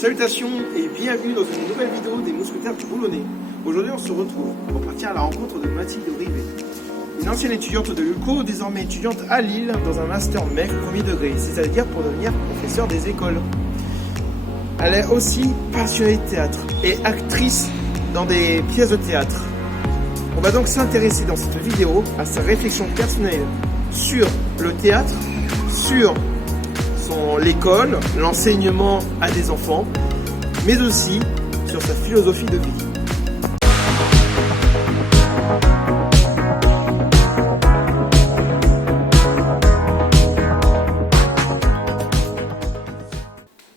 Salutations et bienvenue dans une nouvelle vidéo des Mousquetaires du Boulonnais. Aujourd'hui on se retrouve pour partir à la rencontre de Mathilde Rivet, une ancienne étudiante de l'ULCO, désormais étudiante à Lille dans un master MEF premier degré, c'est-à-dire pour devenir professeur des écoles. Elle est aussi passionnée de théâtre et actrice dans des pièces de théâtre. On va donc s'intéresser dans cette vidéo à sa réflexion personnelle sur le théâtre, sur l'école, l'enseignement à des enfants, mais aussi sur sa philosophie de vie.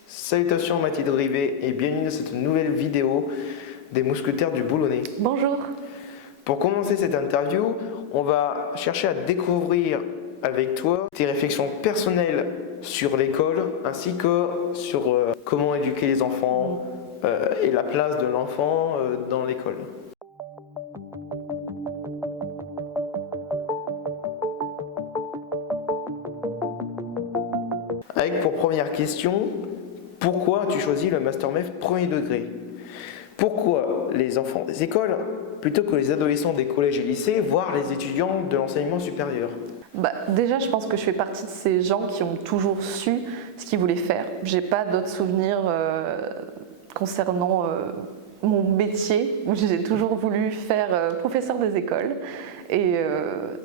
Salutations Mathilde Rivet et bienvenue dans cette nouvelle vidéo des Mousquetaires du Boulonnais. Bonjour. Pour commencer cette interview, on va chercher à découvrir avec toi tes réflexions personnelles sur l'école ainsi que sur comment éduquer les enfants et la place de l'enfant dans l'école. Avec pour première question, pourquoi as-tu choisi le Master MEF premier degré? Pourquoi les enfants des écoles plutôt que les adolescents des collèges et lycées, voire les étudiants de l'enseignement supérieur? Déjà, je pense que je fais partie de ces gens qui ont toujours su ce qu'ils voulaient faire. J'ai pas d'autres souvenirs concernant mon métier, où j'ai toujours voulu faire professeur des écoles. Et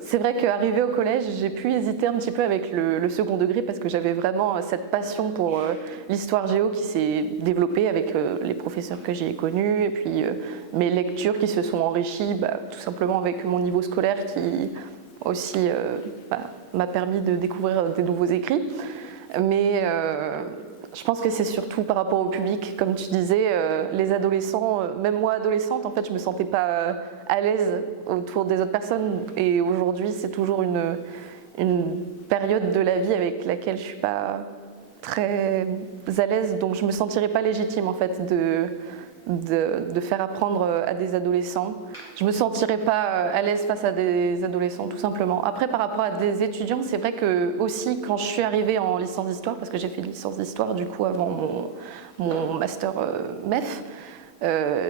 c'est vrai qu'arrivé au collège, j'ai pu hésiter un petit peu avec le second degré parce que j'avais vraiment cette passion pour l'histoire géo qui s'est développée avec les professeurs que j'ai connus et puis mes lectures qui se sont enrichies tout simplement avec mon niveau scolaire qui aussi m'a permis de découvrir des nouveaux écrits. Mais je pense que c'est surtout par rapport au public, comme tu disais, les adolescents, même moi adolescente, en fait, je me sentais pas à l'aise autour des autres personnes. Et aujourd'hui, c'est toujours une période de la vie avec laquelle je suis pas très à l'aise, donc je me sentirais pas légitime en fait de faire apprendre à des adolescents. Je me sentirais pas à l'aise face à des adolescents, tout simplement. Après, par rapport à des étudiants, c'est vrai que aussi quand je suis arrivée en licence d'histoire, parce que j'ai fait une licence d'histoire du coup avant mon master MEF,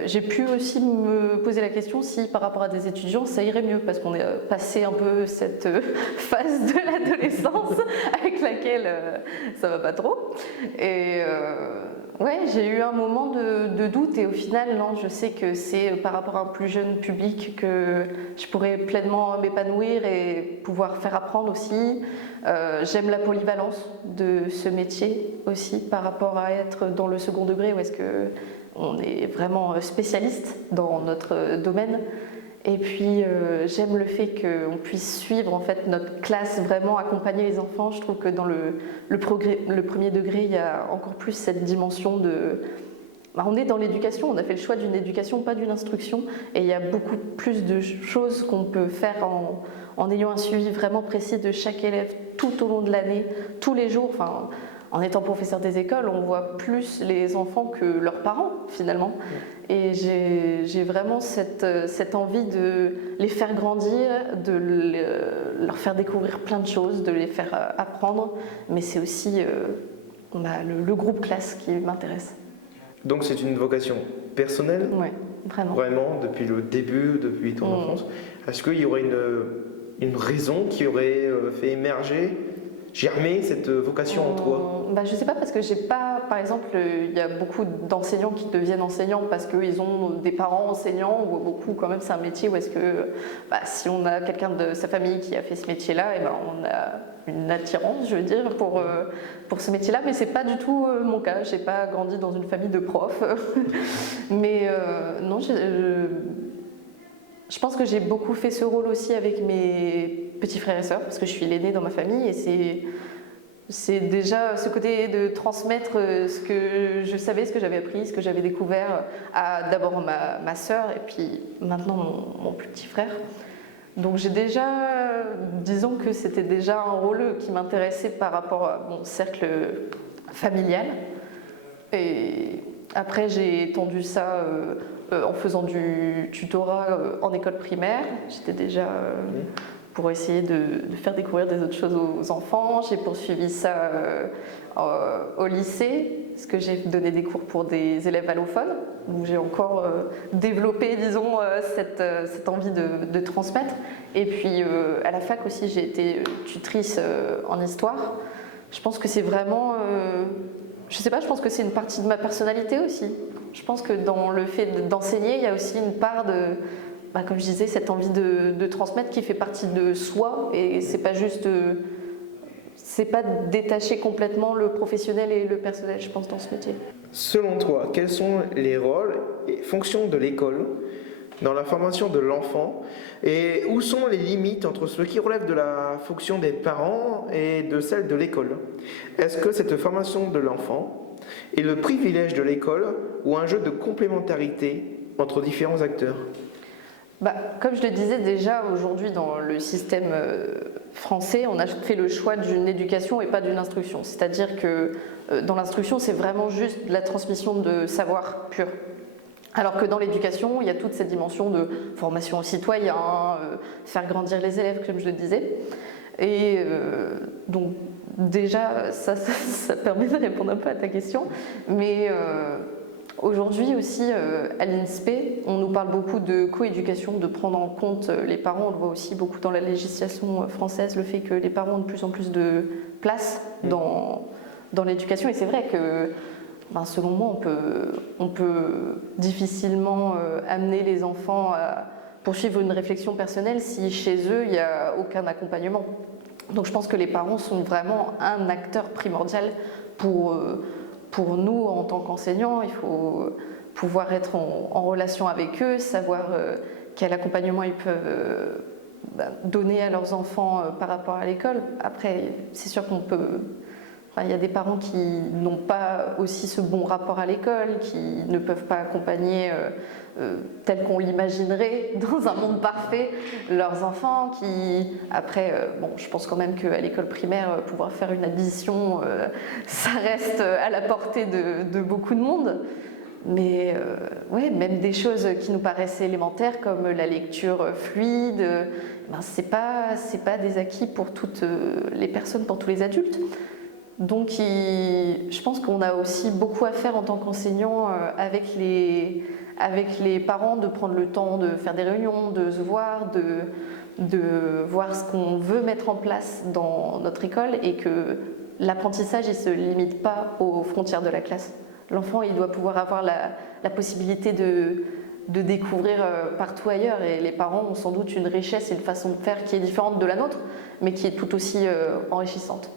j'ai pu aussi me poser la question si par rapport à des étudiants ça irait mieux, parce qu'on est passé un peu cette phase de l'adolescence avec laquelle ça va pas trop. Et ouais, j'ai eu un moment de doute et au final, non, je sais que c'est par rapport à un plus jeune public que je pourrais pleinement m'épanouir et pouvoir faire apprendre aussi. J'aime la polyvalence de ce métier aussi par rapport à être dans le second degré où est-ce que on est vraiment spécialiste dans notre domaine. Et puis j'aime le fait qu'on puisse suivre en fait notre classe, vraiment accompagner les enfants. Je trouve que dans le premier degré, il y a encore plus cette dimension de... on est dans l'éducation, on a fait le choix d'une éducation, pas d'une instruction. Et il y a beaucoup plus de choses qu'on peut faire en ayant un suivi vraiment précis de chaque élève tout au long de l'année, tous les jours. En étant professeur des écoles, on voit plus les enfants que leurs parents, finalement. Et j'ai vraiment cette envie de les faire grandir, de leur faire découvrir plein de choses, de les faire apprendre. Mais c'est aussi le groupe classe qui m'intéresse. Donc c'est une vocation personnelle? Oui, vraiment. Vraiment, depuis le début, depuis ton enfance. Est-ce qu'il y aurait une raison qui aurait fait émerger, germer cette vocation en toi? Je sais pas, parce que j'ai pas, par exemple, il y a beaucoup d'enseignants qui deviennent enseignants parce qu'ils ont des parents enseignants, ou beaucoup quand même c'est un métier où est-ce que si on a quelqu'un de sa famille qui a fait ce métier-là, et on a une attirance, je veux dire, pour ce métier-là, mais c'est pas du tout mon cas. J'ai pas grandi dans une famille de profs, mais non, je pense que j'ai beaucoup fait ce rôle aussi avec mes petits frères et sœurs, parce que je suis l'aînée dans ma famille, et c'est déjà ce côté de transmettre ce que je savais, ce que j'avais appris, ce que j'avais découvert à d'abord ma sœur et puis maintenant mon plus petit frère. Donc j'ai déjà, disons que c'était déjà un rôle qui m'intéressait par rapport à mon cercle familial. Et après j'ai étendu ça en faisant du tutorat en école primaire. J'étais déjà... pour essayer de faire découvrir des autres choses aux enfants. J'ai poursuivi ça au lycée parce que j'ai donné des cours pour des élèves allophones, donc j'ai encore développé, disons, cette envie de transmettre. Et puis à la fac aussi, j'ai été tutrice en histoire. Je pense que c'est vraiment, je sais pas, je pense que c'est une partie de ma personnalité aussi. Je pense que dans le fait d'enseigner, il y a aussi une part de, comme je disais, cette envie de transmettre qui fait partie de soi, et c'est pas juste, c'est pas détacher complètement le professionnel et le personnel, je pense, dans ce métier. Selon toi, quels sont les rôles et fonctions de l'école dans la formation de l'enfant, et où sont les limites entre ce qui relève de la fonction des parents et de celle de l'école? Est-ce que cette formation de l'enfant est le privilège de l'école ou un jeu de complémentarité entre différents acteurs? Comme je le disais déjà, aujourd'hui dans le système français, on a fait le choix d'une éducation et pas d'une instruction. C'est-à-dire que dans l'instruction, c'est vraiment juste la transmission de savoir pur. Alors que dans l'éducation, il y a toute cette dimension de formation aux citoyens, faire grandir les élèves, comme je le disais. Et donc déjà, ça permet de répondre un peu à ta question. Mais aujourd'hui aussi, à l'INSPE, on nous parle beaucoup de coéducation, de prendre en compte les parents. On le voit aussi beaucoup dans la législation française, le fait que les parents ont de plus en plus de place dans l'éducation. Et c'est vrai que selon moi, on peut difficilement amener les enfants à poursuivre une réflexion personnelle si chez eux, il n'y a aucun accompagnement. Donc je pense que les parents sont vraiment un acteur primordial pour nous en tant qu'enseignants. Il faut pouvoir être en relation avec eux, savoir quel accompagnement ils peuvent donner à leurs enfants par rapport à l'école. Après, c'est sûr qu'on peut... il y a des parents qui n'ont pas aussi ce bon rapport à l'école, qui ne peuvent pas accompagner tel qu'on l'imaginerait dans un monde parfait leurs enfants, qui après, je pense quand même qu'à l'école primaire, pouvoir faire une addition, ça reste à la portée de beaucoup de monde. Mais même des choses qui nous paraissent élémentaires comme la lecture fluide, c'est pas des acquis pour toutes les personnes, pour tous les adultes. Donc je pense qu'on a aussi beaucoup à faire en tant qu'enseignant avec les parents, de prendre le temps de faire des réunions, de se voir, de voir ce qu'on veut mettre en place dans notre école, et que l'apprentissage ne se limite pas aux frontières de la classe. L'enfant, il doit pouvoir avoir la possibilité de découvrir partout ailleurs, et les parents ont sans doute une richesse et une façon de faire qui est différente de la nôtre, mais qui est tout aussi enrichissante.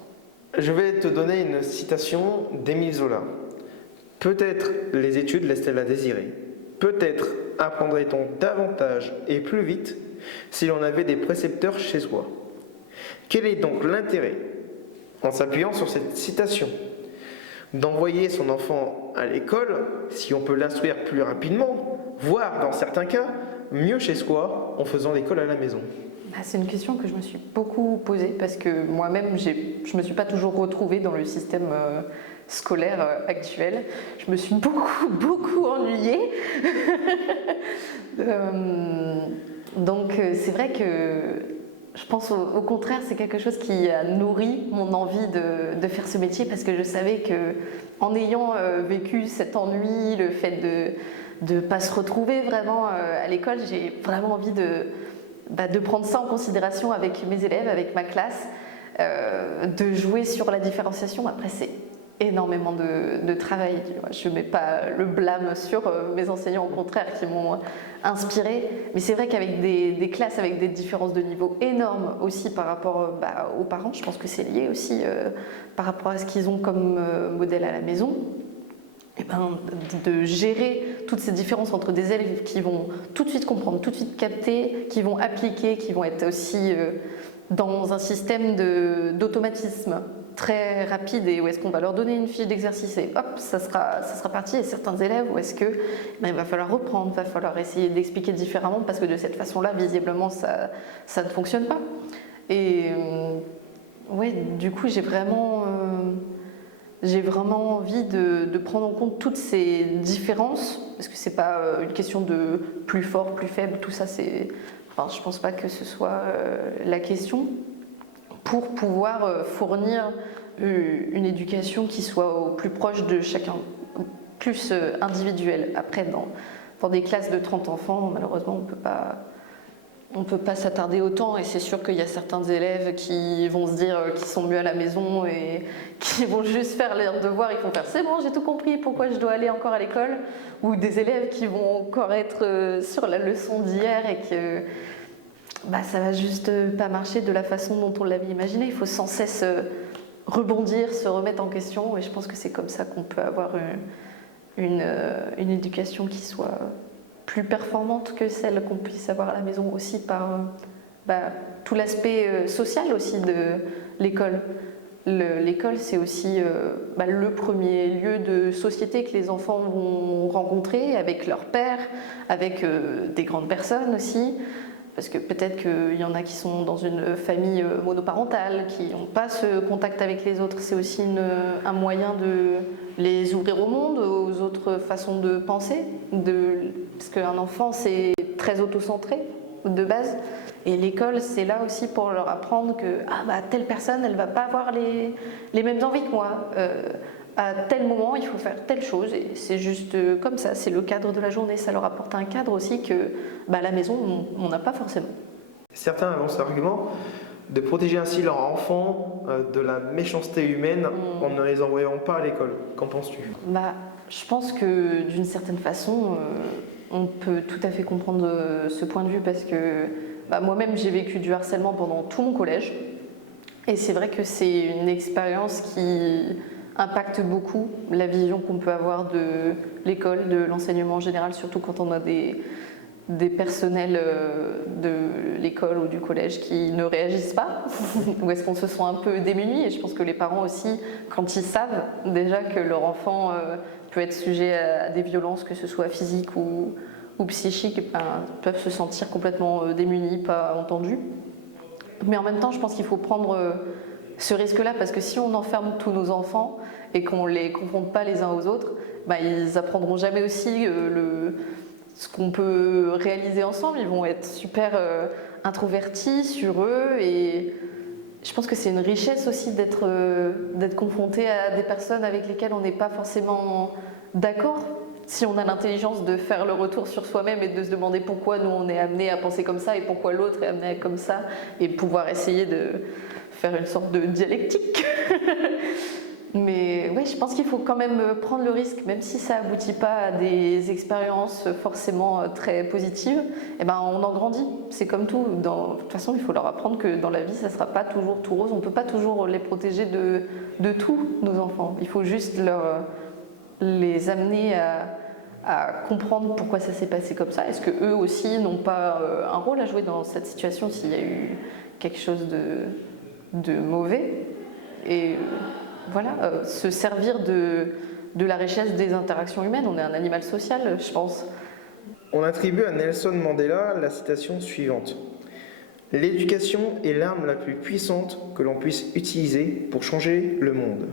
Je vais te donner une citation d'Émile Zola. Peut-être les études laissent-elles à désirer. Peut-être apprendrait-on davantage et plus vite si l'on avait des précepteurs chez soi. Quel est donc l'intérêt, en s'appuyant sur cette citation, d'envoyer son enfant à l'école si on peut l'instruire plus rapidement, voire dans certains cas, mieux chez soi en faisant l'école à la maison? C'est une question que je me suis beaucoup posée, parce que moi-même, je ne me suis pas toujours retrouvée dans le système scolaire actuel. Je me suis beaucoup ennuyée. Donc c'est vrai que je pense au contraire, c'est quelque chose qui a nourri mon envie de faire ce métier, parce que je savais qu'en ayant vécu cet ennui, le fait de ne pas se retrouver vraiment à l'école, j'ai vraiment envie de prendre ça en considération avec mes élèves, avec ma classe, de jouer sur la différenciation. Après, c'est énormément de travail. Je ne mets pas le blâme sur mes enseignants, au contraire, qui m'ont inspirée. Mais c'est vrai qu'avec des classes avec des différences de niveau énormes aussi par rapport aux parents, je pense que c'est lié aussi par rapport à ce qu'ils ont comme modèle à la maison. De gérer toutes ces différences entre des élèves qui vont tout de suite comprendre, tout de suite capter, qui vont appliquer, qui vont être aussi dans un système d'automatisme très rapide, et où est-ce qu'on va leur donner une fiche d'exercice et hop, ça sera parti. Et certains élèves où est-ce que il va falloir reprendre, il va falloir essayer d'expliquer différemment, parce que de cette façon-là, visiblement, ça ne fonctionne pas. Et du coup, j'ai vraiment envie de prendre en compte toutes ces différences, parce que c'est pas une question de plus fort, plus faible, tout ça, je pense pas que ce soit la question, pour pouvoir fournir une éducation qui soit au plus proche de chacun, plus individuelle. Après, dans des classes de 30 enfants, malheureusement, on ne peut pas s'attarder autant, et c'est sûr qu'il y a certains élèves qui vont se dire qu'ils sont mieux à la maison et qui vont juste faire leurs devoirs et qui vont faire c'est bon, j'ai tout compris, pourquoi je dois aller encore à l'école, ou des élèves qui vont encore être sur la leçon d'hier et que ça va juste pas marcher de la façon dont on l'avait imaginé. Il faut sans cesse rebondir, se remettre en question, et je pense que c'est comme ça qu'on peut avoir une éducation qui soit plus performante que celle qu'on puisse avoir à la maison, aussi par tout l'aspect social aussi de l'école. L'école, c'est aussi le premier lieu de société que les enfants vont rencontrer avec leurs pères, avec des grandes personnes aussi, parce que peut-être qu'il y en a qui sont dans une famille monoparentale, qui n'ont pas ce contact avec les autres. C'est aussi un moyen de les ouvrir au monde, aux autres façons de penser, parce qu'un enfant, c'est très autocentré de base. Et l'école, c'est là aussi pour leur apprendre que telle personne, elle ne va pas avoir les mêmes envies que moi. À tel moment, il faut faire telle chose, et c'est juste comme ça, c'est le cadre de la journée. Ça leur apporte un cadre aussi que à la maison, on n'a pas forcément. Certains avancent l'argument de protéger ainsi leurs enfants de la méchanceté humaine en ne les envoyant pas à l'école. Qu'en penses-tu ? Je pense que d'une certaine façon, on peut tout à fait comprendre ce point de vue, parce que moi-même, j'ai vécu du harcèlement pendant tout mon collège, et c'est vrai que c'est une expérience qui impacte beaucoup la vision qu'on peut avoir de l'école, de l'enseignement en général, surtout quand on a des personnels de l'école ou du collège qui ne réagissent pas, ou est-ce qu'on se sent un peu démunis. Et je pense que les parents aussi, quand ils savent déjà que leur enfant peut être sujet à des violences, que ce soit physiques ou psychiques, peuvent se sentir complètement démunis, pas entendus. Mais en même temps, je pense qu'il faut prendre ce risque-là, parce que si on enferme tous nos enfants et qu'on ne les confronte pas les uns aux autres, ils apprendront jamais aussi ce qu'on peut réaliser ensemble. Ils vont être super introvertis sur eux, et je pense que c'est une richesse aussi d'être confronté à des personnes avec lesquelles on n'est pas forcément d'accord. Si on a l'intelligence de faire le retour sur soi-même et de se demander pourquoi nous on est amené à penser comme ça et pourquoi l'autre est amené à comme ça, et pouvoir essayer de faire une sorte de dialectique. Mais oui, je pense qu'il faut quand même prendre le risque, même si ça aboutit pas à des expériences forcément très positives, on en grandit. C'est comme tout. De toute façon, il faut leur apprendre que dans la vie, ça sera pas toujours tout rose. On peut pas toujours les protéger de tous nos enfants. Il faut juste les amener à comprendre pourquoi ça s'est passé comme ça. Est-ce qu'eux aussi n'ont pas un rôle à jouer dans cette situation s'il y a eu quelque chose de mauvais, et se servir de la richesse des interactions humaines. On est un animal social, je pense. On attribue à Nelson Mandela la citation suivante: « L'éducation est l'arme la plus puissante que l'on puisse utiliser pour changer le monde. »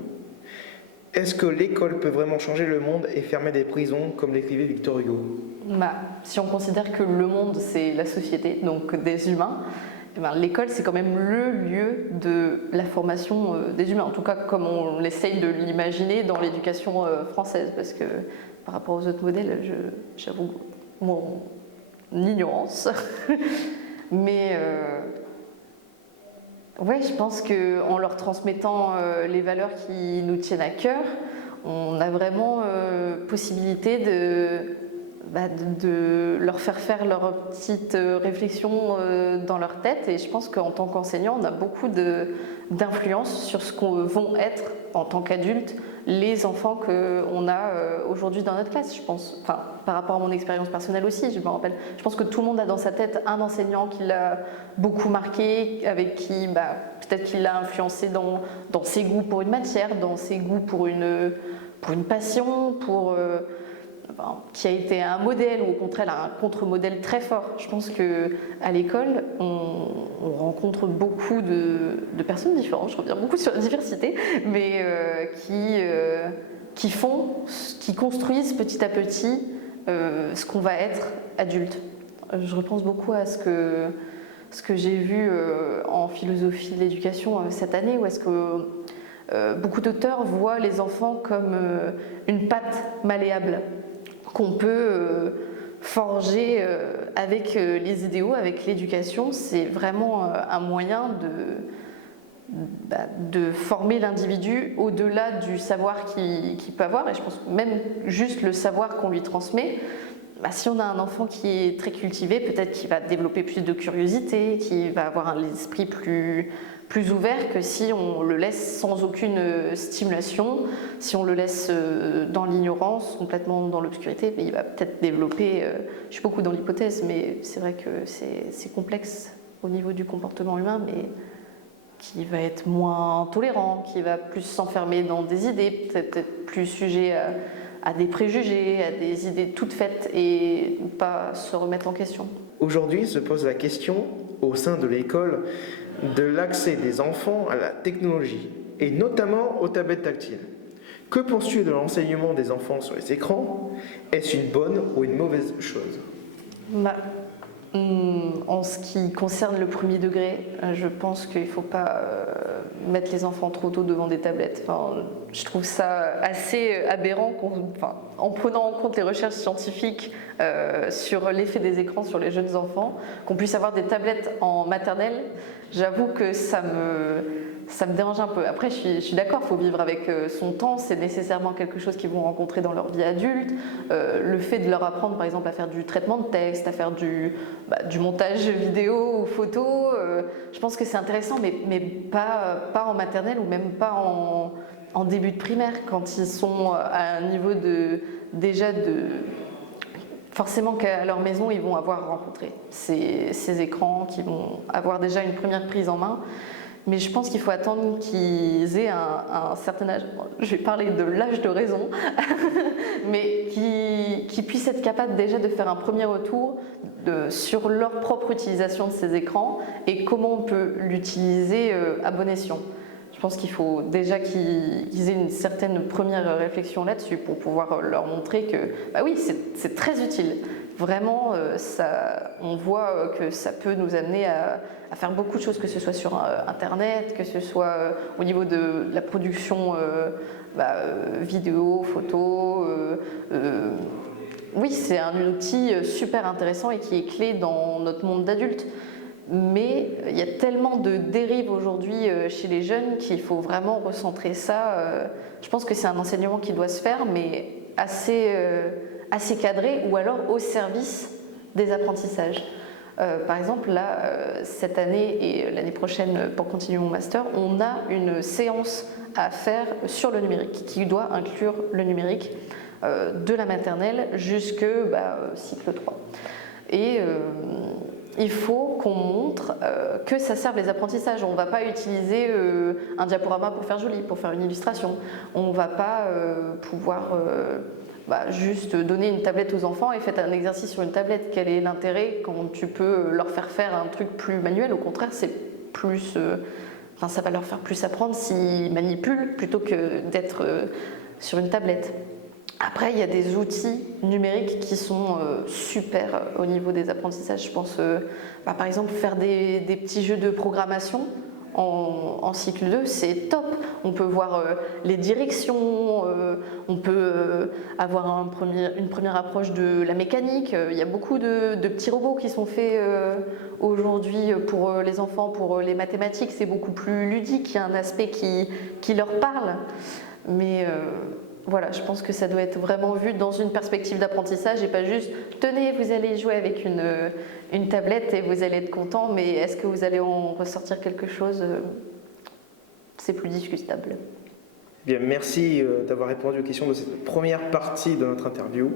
Est-ce que l'école peut vraiment changer le monde et fermer des prisons, comme l'écrivait Victor Hugo ? Si on considère que le monde, c'est la société, donc des humains, l'école, c'est quand même le lieu de la formation des humains, en tout cas comme on essaye de l'imaginer dans l'éducation française, parce que par rapport aux autres modèles, j'avoue mon ignorance. Mais je pense qu'en leur transmettant les valeurs qui nous tiennent à cœur, on a vraiment possibilité de leur faire leur petite réflexion dans leur tête, et je pense qu'en tant qu'enseignant, on a beaucoup d'influence sur ce qu'on vont être en tant qu'adultes les enfants qu'on a aujourd'hui dans notre classe, je pense. Par rapport à mon expérience personnelle aussi, je me rappelle. Je pense que tout le monde a dans sa tête un enseignant qui l'a beaucoup marqué, avec qui peut-être qu'il l'a influencé dans ses goûts pour une matière, dans ses goûts pour une passion, qui a été un modèle, ou au contraire un contre-modèle très fort. Je pense qu'à l'école, on rencontre beaucoup de personnes différentes, je reviens beaucoup sur la diversité, mais qui construisent petit à petit ce qu'on va être adulte. Je repense beaucoup à ce que j'ai vu en philosophie de l'éducation cette année, où est-ce que beaucoup d'auteurs voient les enfants comme une pâte malléable qu'on peut forger avec les idéaux, avec l'éducation. C'est vraiment un moyen de former l'individu au-delà du savoir qu'il peut avoir. Et je pense que même juste le savoir qu'on lui transmet, si on a un enfant qui est très cultivé, peut-être qu'il va développer plus de curiosité, qu'il va avoir un esprit plus ouvert que si on le laisse sans aucune stimulation, si on le laisse dans l'ignorance, complètement dans l'obscurité, il va peut-être développer, je suis beaucoup dans l'hypothèse, mais c'est vrai que c'est complexe au niveau du comportement humain, mais qui va être moins tolérant, qui va plus s'enfermer dans des idées, peut-être plus sujet à des préjugés, à des idées toutes faites et pas se remettre en question. Aujourd'hui se pose la question au sein de l'école de l'accès des enfants à la technologie et notamment aux tablettes tactiles. Que penses-tu de l'enseignement des enfants sur les écrans? Est-ce une bonne ou une mauvaise chose? En ce qui concerne le premier degré, je pense qu'il ne faut pas mettre les enfants trop tôt devant des tablettes. Je trouve ça assez aberrant en prenant en compte les recherches scientifiques sur l'effet des écrans sur les jeunes enfants, qu'on puisse avoir des tablettes en maternelle. J'avoue que ça me dérange un peu. Après, je suis d'accord, il faut vivre avec son temps, c'est nécessairement quelque chose qu'ils vont rencontrer dans leur vie adulte. Le fait de leur apprendre, par exemple, à faire du traitement de texte, à faire du montage vidéo ou photo, je pense que c'est intéressant, mais pas en maternelle ou même pas en début de primaire, quand ils sont à un niveau forcément qu'à leur maison, ils vont avoir rencontré ces écrans, qui vont avoir déjà une première prise en main. Mais je pense qu'il faut attendre qu'ils aient un certain âge, je vais parler de l'âge de raison, mais qu'ils puissent être capables déjà de faire un premier retour sur leur propre utilisation de ces écrans et comment on peut l'utiliser à bon escient. Je pense qu'il faut déjà qu'ils aient une certaine première réflexion là-dessus pour pouvoir leur montrer que oui, c'est très utile. Vraiment, on voit que ça peut nous amener à faire beaucoup de choses, que ce soit sur Internet, que ce soit au niveau de la production vidéo, photo. Oui, c'est un outil super intéressant et qui est clé dans notre monde d'adulte. Mais il y a tellement de dérives aujourd'hui chez les jeunes qu'il faut vraiment recentrer ça. Je pense que c'est un enseignement qui doit se faire, mais assez cadré ou alors au service des apprentissages. Par exemple, là, cette année et l'année prochaine, pour continuer mon master, on a une séance à faire sur le numérique qui doit inclure le numérique de la maternelle jusque cycle 3. Et il faut qu'on montre que ça serve les apprentissages. On ne va pas utiliser un diaporama pour faire joli, pour faire une illustration. On ne va pas pouvoir juste donner une tablette aux enfants et faire un exercice sur une tablette. Quel est l'intérêt quand tu peux leur faire un truc plus manuel? Au contraire, c'est plus, ça va leur faire plus apprendre s'ils manipulent plutôt que d'être sur une tablette. Après, il y a des outils numériques qui sont super au niveau des apprentissages. Je pense, par exemple, faire des petits jeux de programmation en cycle 2, c'est top. On peut voir les directions, on peut avoir une première approche de la mécanique. Il y a beaucoup de petits robots qui sont faits aujourd'hui pour les enfants, pour les mathématiques. C'est beaucoup plus ludique, il y a un aspect qui leur parle. Mais voilà, je pense que ça doit être vraiment vu dans une perspective d'apprentissage et pas juste « tenez, vous allez jouer avec une tablette et vous allez être content, mais est-ce que vous allez en ressortir quelque chose ?» C'est plus discutable. Bien, merci d'avoir répondu aux questions de cette première partie de notre interview.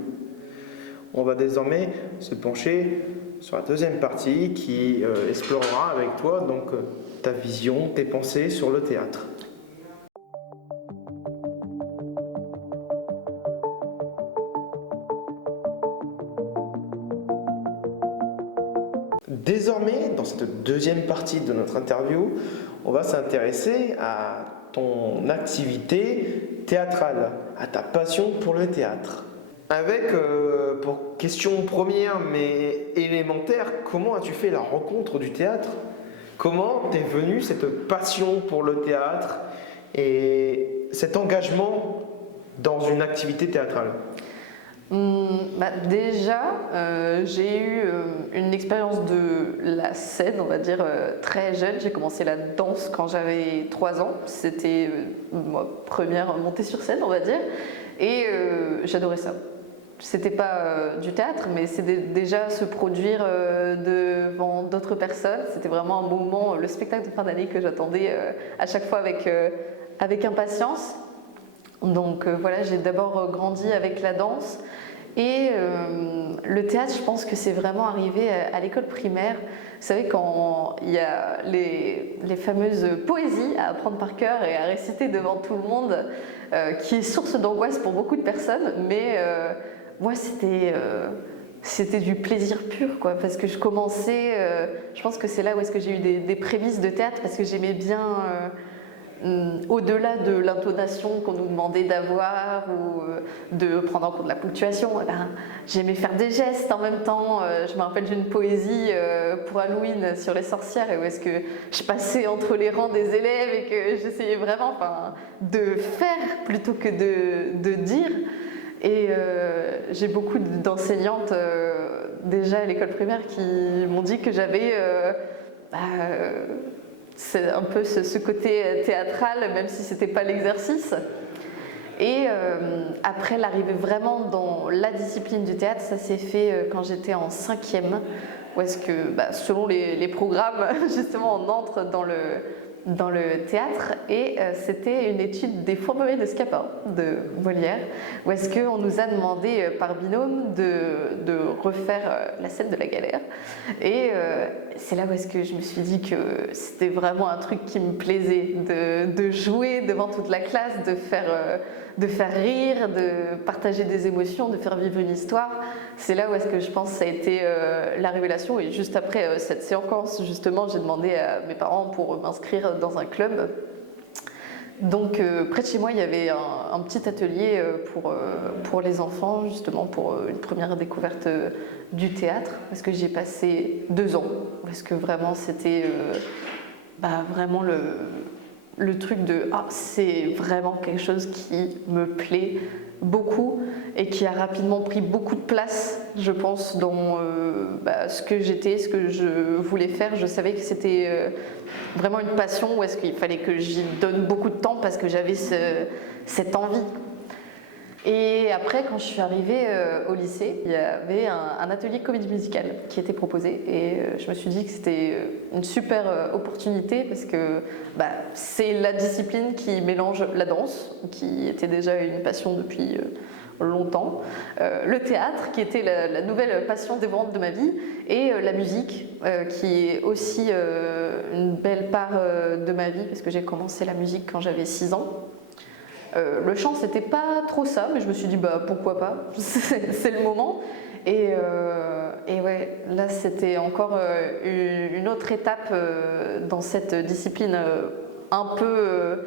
On va désormais se pencher sur la deuxième partie qui explorera avec toi donc, ta vision, tes pensées sur le théâtre. Désormais, dans cette deuxième partie de notre interview, on va s'intéresser à ton activité théâtrale, à ta passion pour le théâtre. Avec, pour question première mais élémentaire, comment as-tu fait la rencontre du théâtre? Comment t'es venue cette passion pour le théâtre? et cet engagement dans une activité théâtrale? Déjà, j'ai eu une expérience de la scène, on va dire, très jeune. J'ai commencé la danse quand j'avais 3 ans. C'était ma première montée sur scène, on va dire. Et j'adorais ça. C'était pas du théâtre, mais c'était déjà se produire devant d'autres personnes. C'était vraiment un moment, le spectacle de fin d'année que j'attendais à chaque fois avec impatience. Donc voilà, j'ai d'abord grandi avec la danse et le théâtre, je pense que c'est vraiment arrivé à l'école primaire. Vous savez, quand il y a les fameuses poésies à apprendre par cœur et à réciter devant tout le monde, qui est source d'angoisse pour beaucoup de personnes, mais moi c'était du plaisir pur, quoi, parce que je commençais, je pense que c'est là où est-ce que j'ai eu des prémices de théâtre, parce que j'aimais bien... au-delà de l'intonation qu'on nous demandait d'avoir ou de prendre en compte la ponctuation, j'aimais faire des gestes en même temps. Je me rappelle d'une poésie pour Halloween sur les sorcières, et où est-ce que je passais entre les rangs des élèves et que j'essayais vraiment de faire plutôt que de dire. Et j'ai beaucoup d'enseignantes déjà à l'école primaire qui m'ont dit que j'avais... c'est un peu ce côté théâtral, même si c'était pas l'exercice. Et après l'arrivée vraiment dans la discipline du théâtre, ça s'est fait quand j'étais en 5e, où est-ce que, selon les programmes, justement, on entre dans le théâtre, et c'était une étude des Fourberies de Scapin de Molière, où est-ce qu'on nous a demandé par binôme de refaire la scène de la galère. Et c'est là où est-ce que je me suis dit que c'était vraiment un truc qui me plaisait, de jouer devant toute la classe, de faire rire, de partager des émotions, de faire vivre une histoire. C'est là où est-ce que je pense que ça a été la révélation. Et juste après cette séance, justement, j'ai demandé à mes parents pour m'inscrire dans un club. Donc près de chez moi, il y avait un petit atelier pour les enfants, justement pour une première découverte du théâtre, parce que j'ai passé 2 ans, parce que vraiment c'était vraiment le truc de c'est vraiment quelque chose qui me plaît beaucoup et qui a rapidement pris beaucoup de place, je pense, dans ce que j'étais, ce que je voulais faire. Je savais que c'était vraiment une passion, où est-ce qu'il fallait que j'y donne beaucoup de temps parce que j'avais cette envie. Et après, quand je suis arrivée au lycée, il y avait un atelier comédie musicale qui était proposé, et je me suis dit que c'était une super opportunité, parce que c'est la discipline qui mélange la danse, qui était déjà une passion depuis longtemps, le théâtre, qui était la nouvelle passion dévorante de ma vie, et la musique, qui est aussi une belle part de ma vie, parce que j'ai commencé la musique quand j'avais 6 ans. Le chant, c'était pas trop ça, mais je me suis dit pourquoi pas, c'est le moment. Et ouais, là c'était encore une autre étape dans cette discipline un peu.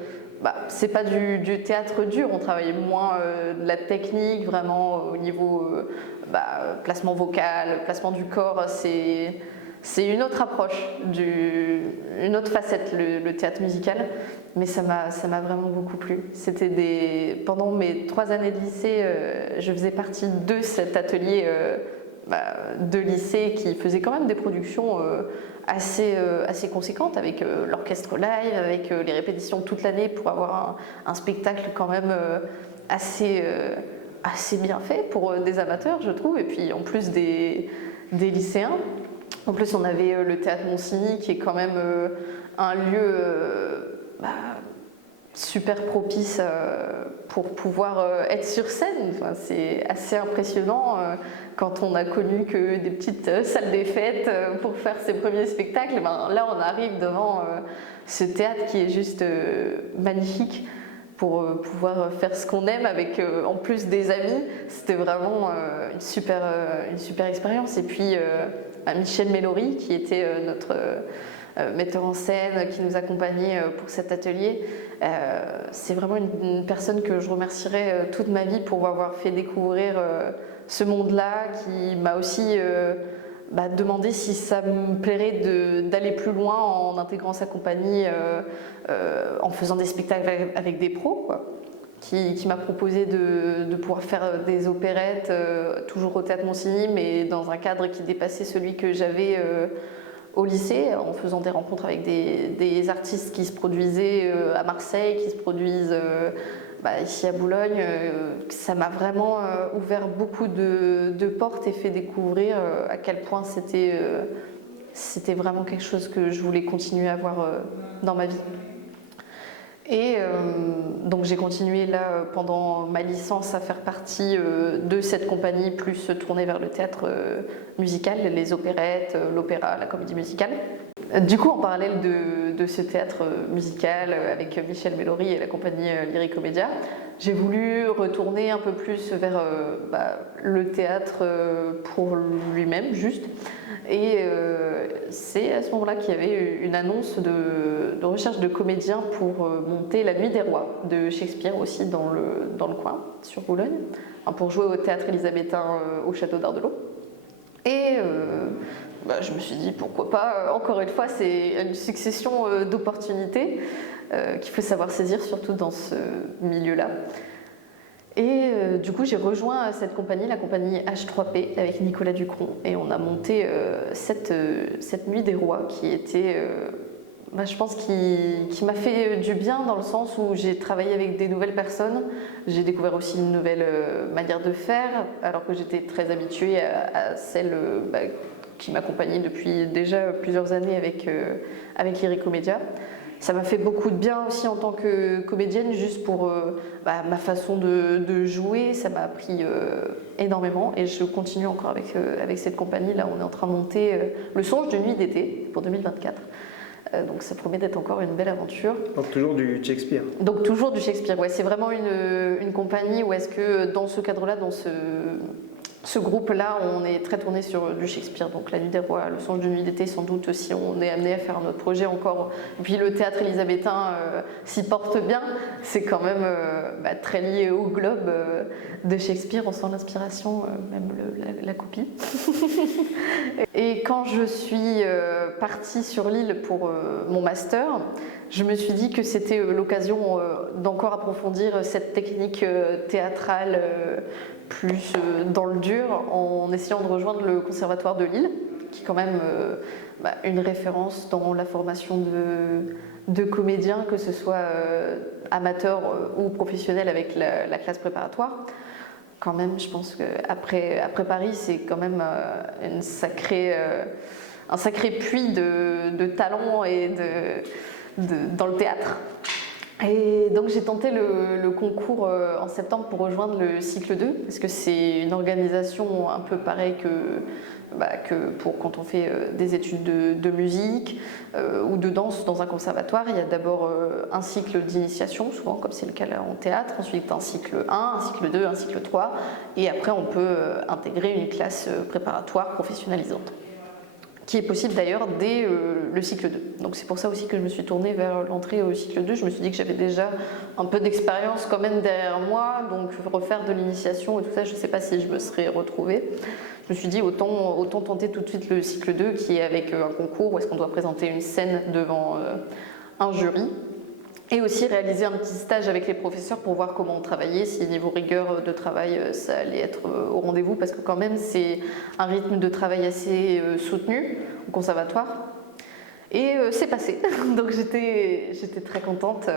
C'est pas du théâtre dur, on travaillait moins de la technique, vraiment au niveau placement vocal, placement du corps. C'est une autre approche, une autre facette, le théâtre musical, mais ça m'a vraiment beaucoup plu. Pendant mes 3 années de lycée, je faisais partie de cet atelier de lycée qui faisait quand même des productions assez conséquentes, avec l'orchestre live, avec les répétitions toute l'année pour avoir un spectacle quand même assez bien fait pour des amateurs, je trouve, et puis en plus des lycéens. En plus, on avait le théâtre Monsigny, qui est quand même un lieu super propice pour pouvoir être sur scène. Enfin, c'est assez impressionnant quand on a connu que des petites salles des fêtes pour faire ses premiers spectacles. Là, on arrive devant ce théâtre qui est juste magnifique, pour pouvoir faire ce qu'on aime avec en plus des amis. C'était vraiment une super expérience. Et puis Michel Mellory, qui était notre metteur en scène, qui nous accompagnait pour cet atelier, c'est vraiment une personne que je remercierai toute ma vie pour m'avoir fait découvrir ce monde-là, qui m'a aussi demander si ça me plairait d'aller plus loin en intégrant sa compagnie, en faisant des spectacles avec des pros, quoi. Qui m'a proposé de pouvoir faire des opérettes, toujours au Théâtre Monsigny, mais dans un cadre qui dépassait celui que j'avais au lycée, en faisant des rencontres avec des artistes qui se produisaient à Marseille, qui se produisent ici à Boulogne. Ça m'a vraiment ouvert beaucoup de portes et fait découvrir à quel point c'était vraiment quelque chose que je voulais continuer à avoir dans ma vie. Et donc j'ai continué là pendant ma licence à faire partie de cette compagnie, plus tournée vers le théâtre musical, les opérettes, l'opéra, la comédie musicale. Du coup, en parallèle de ce théâtre musical avec Michel Mellori et la compagnie Lyricomédia, j'ai voulu retourner un peu plus vers le théâtre pour lui-même, juste. Et c'est à ce moment-là qu'il y avait une annonce de recherche de comédiens pour monter La Nuit des Rois de Shakespeare aussi dans le coin, sur Boulogne, pour jouer au théâtre élisabétain au château d'Ardelot. Et je me suis dit pourquoi pas, encore une fois, c'est une succession d'opportunités qu'il faut savoir saisir, surtout dans ce milieu-là. Et du coup, j'ai rejoint cette compagnie, la compagnie H3P, avec Nicolas Ducron, et on a monté cette Nuit des Rois qui était, je pense, qui m'a fait du bien dans le sens où j'ai travaillé avec des nouvelles personnes. J'ai découvert aussi une nouvelle manière de faire, alors que j'étais très habituée à celle qui m'accompagnait depuis déjà plusieurs années avec Lyricomédia. Ça m'a fait beaucoup de bien aussi en tant que comédienne, juste pour ma façon de jouer. Ça m'a appris énormément et je continue encore avec cette compagnie. Là, on est en train de monter Le Songe de Nuit d'été pour 2024. Donc ça promet d'être encore une belle aventure. Donc toujours du Shakespeare. Donc toujours du Shakespeare, ouais. C'est vraiment une compagnie où est-ce que dans ce cadre-là, dans ce groupe-là, on est très tourné sur du Shakespeare, donc La Nuit des Rois, Le Songe de Nuit d'été, sans doute si on est amené à faire un autre projet encore. Et puis le théâtre élisabétain s'y porte bien, c'est quand même très lié au globe de Shakespeare, on sent l'inspiration, même la copie. Et quand je suis partie sur l'île pour mon master, je me suis dit que c'était l'occasion d'encore approfondir cette technique théâtrale plus dans le dur, en essayant de rejoindre le Conservatoire de Lille, qui est quand même une référence dans la formation de comédiens, que ce soit amateurs ou professionnels avec la classe préparatoire. Quand même, je pense qu'après Paris, c'est quand même un sacré puits de talent et dans le théâtre. Et donc j'ai tenté le concours en septembre pour rejoindre le cycle 2, parce que c'est une organisation un peu pareille que pour quand on fait des études de musique ou de danse dans un conservatoire. Il y a d'abord un cycle d'initiation, souvent comme c'est le cas là en théâtre, ensuite un cycle 1, un cycle 2, un cycle 3, et après on peut intégrer une classe préparatoire professionnalisante, qui est possible d'ailleurs dès le cycle 2. Donc c'est pour ça aussi que je me suis tournée vers l'entrée au cycle 2. Je me suis dit que j'avais déjà un peu d'expérience quand même derrière moi, donc refaire de l'initiation et tout ça, je ne sais pas si je me serais retrouvée. Je me suis dit autant tenter tout de suite le cycle 2, qui est avec un concours où est-ce qu'on doit présenter une scène devant un jury. Et aussi réaliser un petit stage avec les professeurs pour voir comment on travaillait, si niveau rigueur de travail ça allait être au rendez-vous, parce que quand même c'est un rythme de travail assez soutenu au conservatoire. Et c'est passé, donc j'étais très contente,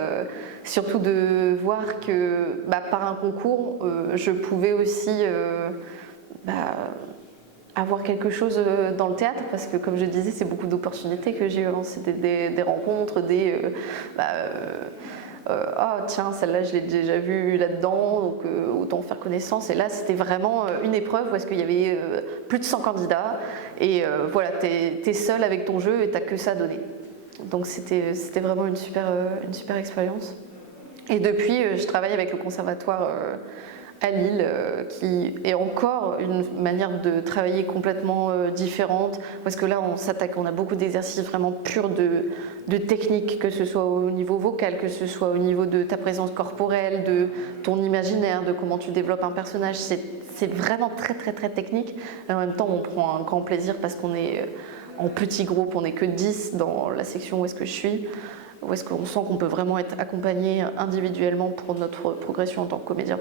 surtout de voir que par un concours je pouvais aussi avoir quelque chose dans le théâtre, parce que comme je disais, c'est beaucoup d'opportunités que j'ai eues. C'était des rencontres, tiens, celle-là je l'ai déjà vue là-dedans, donc autant faire connaissance. Et là c'était vraiment une épreuve où est-ce qu'il y avait plus de 100 candidats et voilà, t'es seul avec ton jeu et t'as que ça à donner. Donc c'était vraiment une super expérience. Et depuis je travaille avec le conservatoire à Lille, qui est encore une manière de travailler complètement différente, parce que là on a beaucoup d'exercices vraiment purs de technique, que ce soit au niveau vocal, que ce soit au niveau de ta présence corporelle, de ton imaginaire, de comment tu développes un personnage. C'est vraiment très très très technique, et en même temps on prend un grand plaisir parce qu'on est en petit groupe, on n'est que 10 dans la section où est-ce que je suis, où est-ce qu'on sent qu'on peut vraiment être accompagné individuellement pour notre progression en tant que comédien.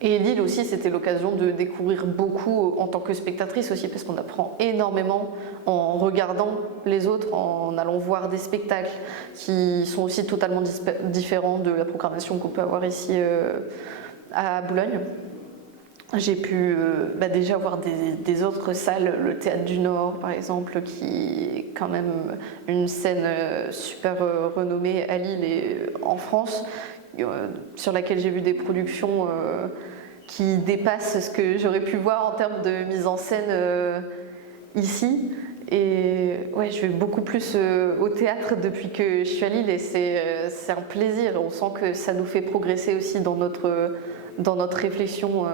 Et Lille aussi, c'était l'occasion de découvrir beaucoup en tant que spectatrice aussi, parce qu'on apprend énormément en regardant les autres, en allant voir des spectacles qui sont aussi totalement différents de la programmation qu'on peut avoir ici à Boulogne. J'ai pu déjà voir des autres salles, le Théâtre du Nord par exemple, qui est quand même une scène super renommée à Lille et en France, sur laquelle j'ai vu des productions qui dépassent ce que j'aurais pu voir en termes de mise en scène ici. Et ouais, je vais beaucoup plus au théâtre depuis que je suis à Lille, et c'est un plaisir. On sent que ça nous fait progresser aussi dans notre réflexion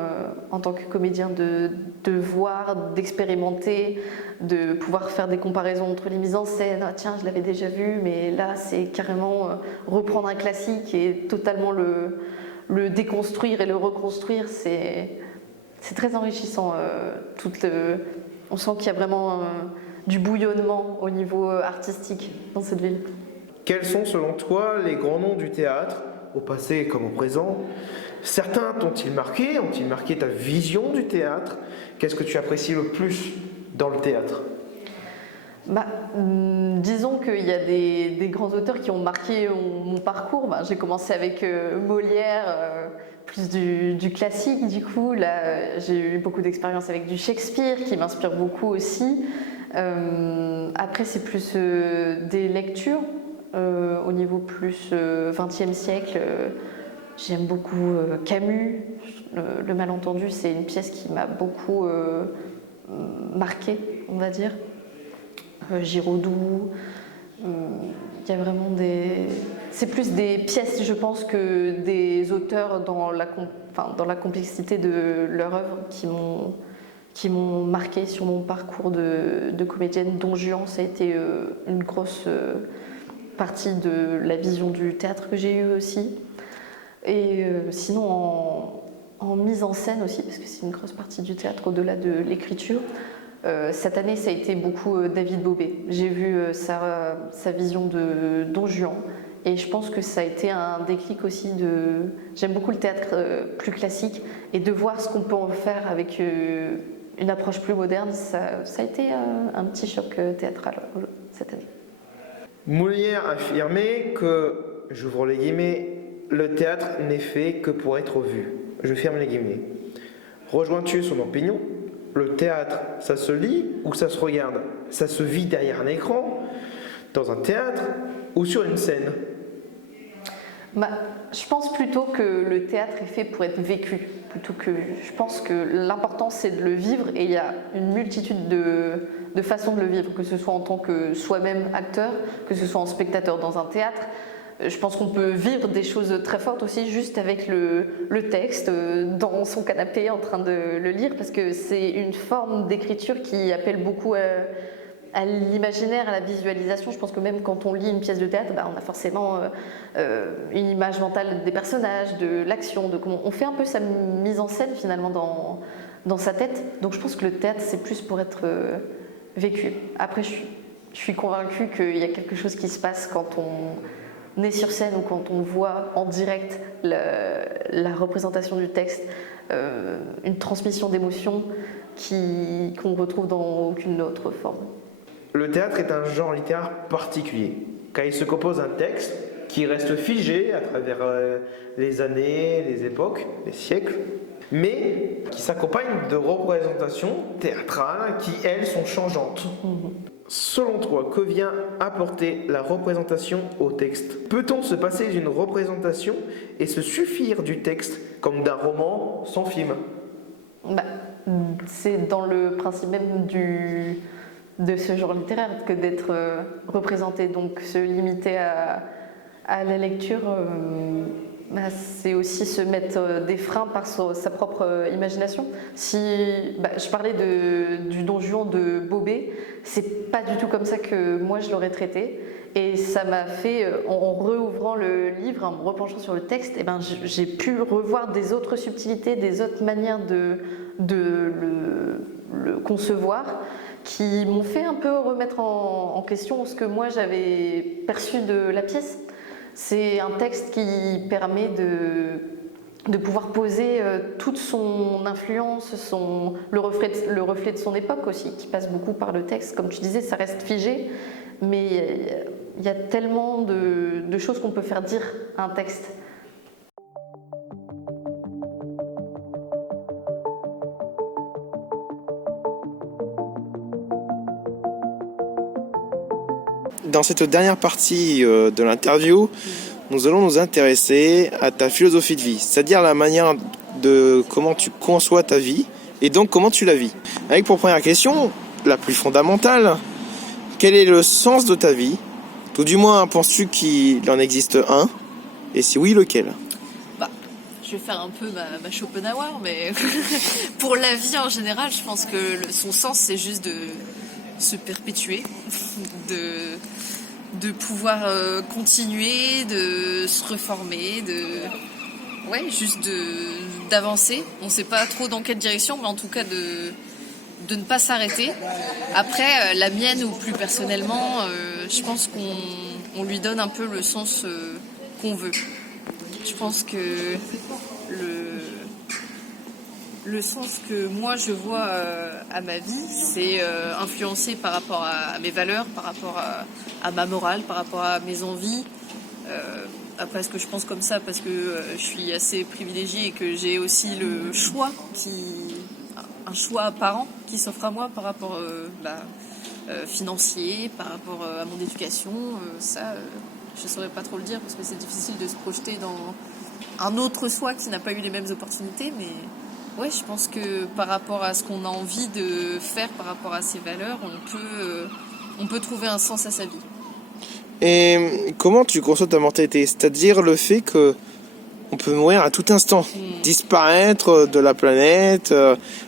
en tant que comédien, de voir, d'expérimenter, de pouvoir faire des comparaisons entre les mises en scène. Ah, tiens, je l'avais déjà vu, mais là c'est carrément reprendre un classique et totalement le déconstruire et le reconstruire. C'est très enrichissant. On sent qu'il y a vraiment du bouillonnement au niveau artistique dans cette ville. Quels sont selon toi les grands noms du théâtre, au passé comme au présent? Certains t'ont-ils marqué? Ont-ils marqué ta vision du théâtre? Qu'est-ce que tu apprécies le plus dans le théâtre? Disons qu'il y a des grands auteurs qui ont marqué mon parcours. J'ai commencé avec Molière, plus du classique du coup. Là, j'ai eu beaucoup d'expérience avec du Shakespeare qui m'inspire beaucoup aussi. Après, c'est plus des lectures au niveau plus XXe siècle. J'aime beaucoup Camus. Le Malentendu, c'est une pièce qui m'a beaucoup marquée, on va dire. Giraudoux, il y a vraiment c'est plus des pièces, je pense, que des auteurs dans la complexité de leur œuvre qui m'ont marqué sur mon parcours de comédienne. Don Juan, ça a été une grosse partie de la vision du théâtre que j'ai eue aussi. Et sinon en mise en scène aussi, parce que c'est une grosse partie du théâtre au-delà de l'écriture. Cette année, ça a été beaucoup David Bobet. J'ai vu sa vision de Don Juan, et je pense que ça a été un déclic aussi J'aime beaucoup le théâtre plus classique, et de voir ce qu'on peut en faire avec une approche plus moderne, ça a été un petit choc théâtral cette année. Molière affirmait que, j'ouvre les guillemets, le théâtre n'est fait que pour être vu. Je ferme les guillemets. Rejoins-tu son opinion? Le théâtre, ça se lit ou ça se regarde? Ça se vit derrière un écran, dans un théâtre ou sur une scène? Je pense plutôt que le théâtre est fait pour être vécu. Je pense que l'important c'est de le vivre, et il y a une multitude de façons de le vivre, que ce soit en tant que soi-même acteur, que ce soit en spectateur dans un théâtre. Je pense qu'on peut vivre des choses très fortes aussi juste avec le texte, dans son canapé en train de le lire, parce que c'est une forme d'écriture qui appelle beaucoup à l'imaginaire, à la visualisation. Je pense que même quand on lit une pièce de théâtre, on a forcément une image mentale des personnages, de l'action, de comment on fait un peu sa mise en scène finalement dans sa tête. Donc je pense que le théâtre c'est plus pour être vécu. Après je suis convaincue qu'il y a quelque chose qui se passe quand on est sur scène ou quand on voit en direct la représentation du texte, une transmission d'émotions qu'on retrouve dans aucune autre forme. Le théâtre est un genre littéraire particulier, car il se compose d'un texte qui reste figé à travers les années, les époques, les siècles, mais qui s'accompagne de représentations théâtrales qui, elles, sont changeantes. Selon toi, que vient apporter la représentation au texte? Peut-on se passer d'une représentation et se suffire du texte, comme d'un roman sans film? C'est dans le principe même de ce genre littéraire que d'être représenté. Donc se limiter à la lecture, c'est aussi se mettre des freins par sa propre imagination. Si je parlais du Don Juan de Bobé, c'est pas du tout comme ça que moi je l'aurais traité. Et ça m'a fait, en réouvrant le livre, en me repenchant sur le texte, j'ai pu revoir des autres subtilités, des autres manières de le concevoir, qui m'ont fait un peu remettre en question ce que moi j'avais perçu de la pièce. C'est un texte qui permet de pouvoir poser toute son influence, le reflet de son époque aussi, qui passe beaucoup par le texte. Comme tu disais, ça reste figé, mais il y a tellement de choses qu'on peut faire dire à un texte. Dans cette dernière partie de l'interview, nous allons nous intéresser à ta philosophie de vie, c'est-à-dire la manière de comment tu conçois ta vie et donc comment tu la vis. Avec pour première question, la plus fondamentale, quel est le sens de ta vie? Tout du moins, penses-tu qu'il en existe un? Et si oui, lequel? Je vais faire un peu ma Schopenhauer, mais pour la vie en général, je pense que son sens, c'est juste de se perpétuer, de pouvoir continuer, de se reformer, juste d'avancer. On ne sait pas trop dans quelle direction, mais en tout cas de ne pas s'arrêter. Après, la mienne ou plus personnellement, je pense qu'on lui donne un peu le sens qu'on veut. Je pense que le sens que moi je vois à ma vie, c'est influencé par rapport à mes valeurs, par rapport à ma morale, par rapport à mes envies. Après, est-ce que je pense comme ça parce que je suis assez privilégiée et que j'ai aussi le choix, un choix apparent qui s'offre à moi par rapport financier, par rapport à mon éducation, ça, je saurais pas trop le dire parce que c'est difficile de se projeter dans un autre soi qui n'a pas eu les mêmes opportunités, mais ouais, je pense que par rapport à ce qu'on a envie de faire, par rapport à ses valeurs, on peut trouver un sens à sa vie. Et comment tu conçois ta mortalité? C'est-à-dire le fait que on peut mourir à tout instant, disparaître de la planète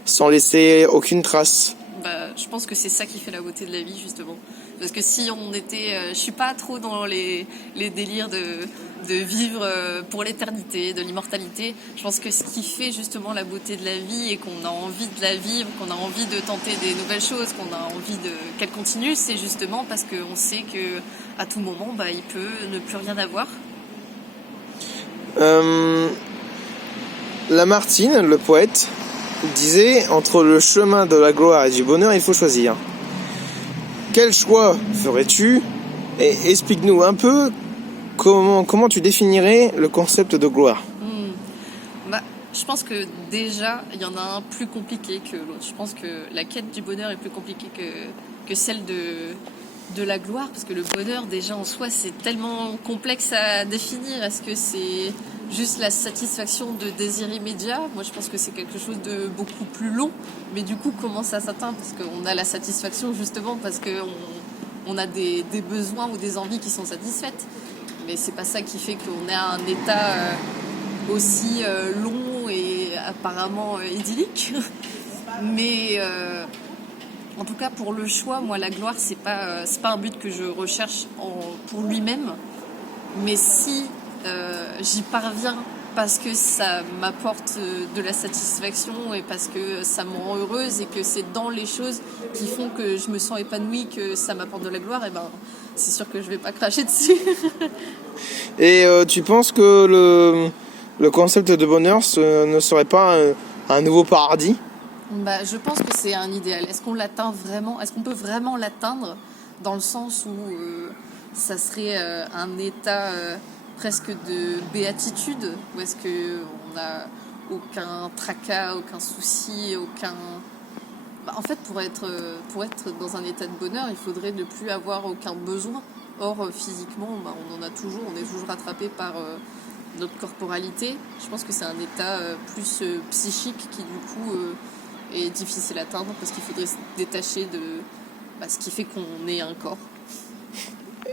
sans laisser aucune trace. Je pense que c'est ça qui fait la beauté de la vie, justement. Parce que si on était... je suis pas trop dans les délires de vivre pour l'éternité, de l'immortalité. Je pense que ce qui fait justement la beauté de la vie et qu'on a envie de la vivre, qu'on a envie de tenter des nouvelles choses, qu'on a envie qu'elle continue, c'est justement parce qu'on sait qu'à tout moment, il peut ne plus rien avoir. Lamartine, le poète, disait entre le chemin de la gloire et du bonheur, il faut choisir. Quel choix ferais-tu? Et explique-nous un peu comment tu définirais le concept de gloire. Je pense que déjà, il y en a un plus compliqué que l'autre. Je pense que la quête du bonheur est plus compliquée que celle de la gloire, parce que le bonheur, déjà en soi, c'est tellement complexe à définir. Est-ce que c'est juste la satisfaction de désirs immédiats? Moi, je pense que c'est quelque chose de beaucoup plus long. Mais du coup, comment ça s'atteint? Parce qu'on a la satisfaction, justement, parce qu'on a des besoins ou des envies qui sont satisfaites. Mais c'est pas ça qui fait qu'on est à un état aussi long et apparemment idyllique. Mais en tout cas, pour le choix, moi, la gloire, c'est pas un but que je recherche pour lui-même. Mais si j'y parviens parce que ça m'apporte de la satisfaction et parce que ça me rend heureuse et que c'est dans les choses qui font que je me sens épanouie que ça m'apporte de la gloire, et c'est sûr que je vais pas cracher dessus. Et tu penses que le concept de bonheur ne serait pas un nouveau paradis? Je pense que c'est un idéal. Est-ce qu'on l'atteint vraiment? Est-ce qu'on peut vraiment l'atteindre dans le sens où ça serait un état presque de béatitude, ou est-ce qu'on n'a aucun tracas, aucun souci, aucun... En fait, pour être dans un état de bonheur, il faudrait ne plus avoir aucun besoin. Or, physiquement, on en a toujours, on est toujours rattrapé par notre corporalité. Je pense que c'est un état plus psychique qui, du coup, est difficile à atteindre parce qu'il faudrait se détacher de ce qui fait qu'on est un corps.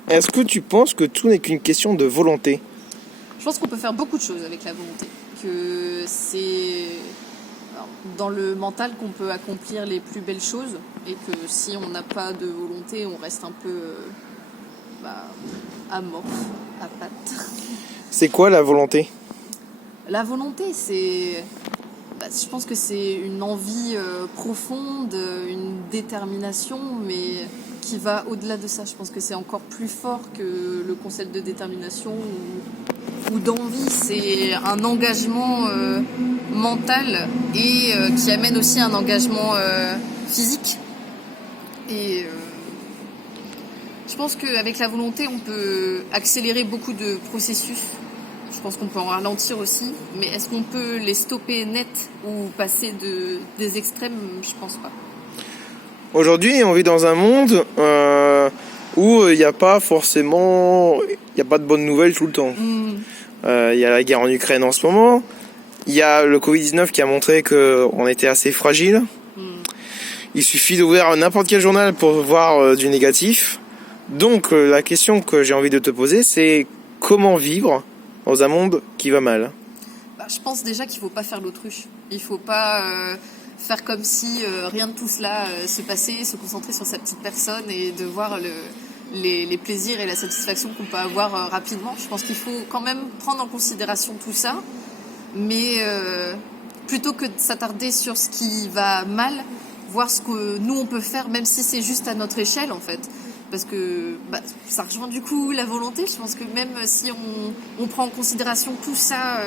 Est-ce que tu penses que tout n'est qu'une question de volonté? Je pense qu'on peut faire beaucoup de choses avec la volonté. Que c'est dans le mental qu'on peut accomplir les plus belles choses et que si on n'a pas de volonté, on reste un peu amorphe, à pattes. C'est quoi la volonté? La volonté, c'est... je pense que c'est une envie profonde, une détermination, mais qui va au-delà de ça. Je pense que c'est encore plus fort que le concept de détermination ou d'envie. C'est un engagement mental et qui amène aussi un engagement physique. Et je pense qu'avec la volonté, on peut accélérer beaucoup de processus. Je pense qu'on peut en ralentir aussi, mais est-ce qu'on peut les stopper net ou passer des extrêmes? Je pense pas. Aujourd'hui, on vit dans un monde où il n'y a pas forcément, il n'y a pas de bonnes nouvelles tout le temps. Il y a la guerre en Ukraine en ce moment. Il y a le Covid-19 qui a montré qu'on était assez fragile. Il suffit d'ouvrir n'importe quel journal pour voir du négatif. Donc la question que j'ai envie de te poser, c'est comment vivre dans un monde qui va mal? Je pense déjà qu'il ne faut pas faire l'autruche. Il ne faut pas faire comme si rien de tout cela se passait, se concentrer sur sa petite personne et de voir les plaisirs et la satisfaction qu'on peut avoir rapidement. Je pense qu'il faut quand même prendre en considération tout ça, mais plutôt que de s'attarder sur ce qui va mal, voir ce que nous on peut faire, même si c'est juste à notre échelle en fait. Parce que ça rejoint du coup la volonté. Je pense que même si on prend en considération tout ça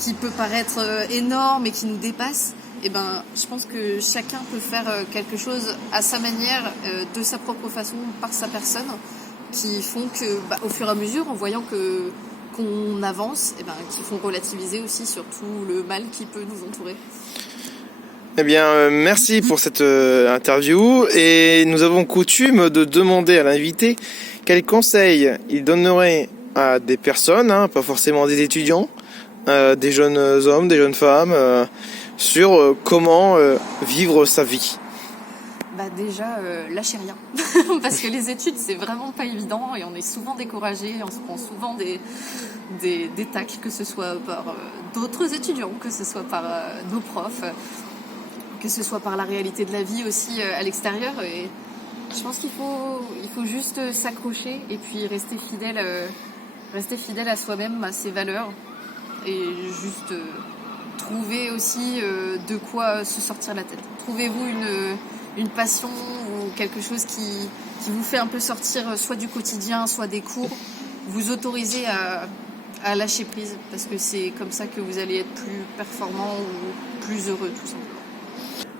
qui peut paraître énorme et qui nous dépasse, je pense que chacun peut faire quelque chose à sa manière, de sa propre façon, par sa personne, qui font que, au fur et à mesure, en voyant qu'on avance, qui font relativiser aussi sur tout le mal qui peut nous entourer. Eh bien, merci pour cette interview et nous avons coutume de demander à l'invité quels conseils il donnerait à des personnes, pas forcément des étudiants, des jeunes hommes, des jeunes femmes, sur comment vivre sa vie. Déjà, lâchez rien. Parce que les études, c'est vraiment pas évident et on est souvent découragé, on se prend souvent des tacles, que ce soit par d'autres étudiants, que ce soit par nos profs, que ce soit par la réalité de la vie aussi à l'extérieur. Et je pense qu'il faut juste s'accrocher et puis rester fidèle à soi-même, à ses valeurs et juste trouver aussi de quoi se sortir la tête. Trouvez-vous une passion ou quelque chose qui vous fait un peu sortir soit du quotidien, soit des cours. Vous autorisez à lâcher prise parce que c'est comme ça que vous allez être plus performant ou plus heureux tout simplement.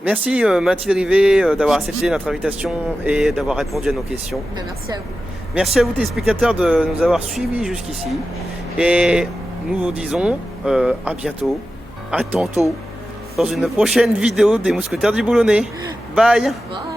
Merci Mathilde Rivet d'avoir accepté notre invitation et d'avoir répondu à nos questions. Merci à vous. Merci à vous téléspectateurs de nous avoir suivis jusqu'ici. Et nous vous disons à bientôt, à tantôt, dans une prochaine vidéo des Mousquetaires du Boulonnais. Bye. Bye.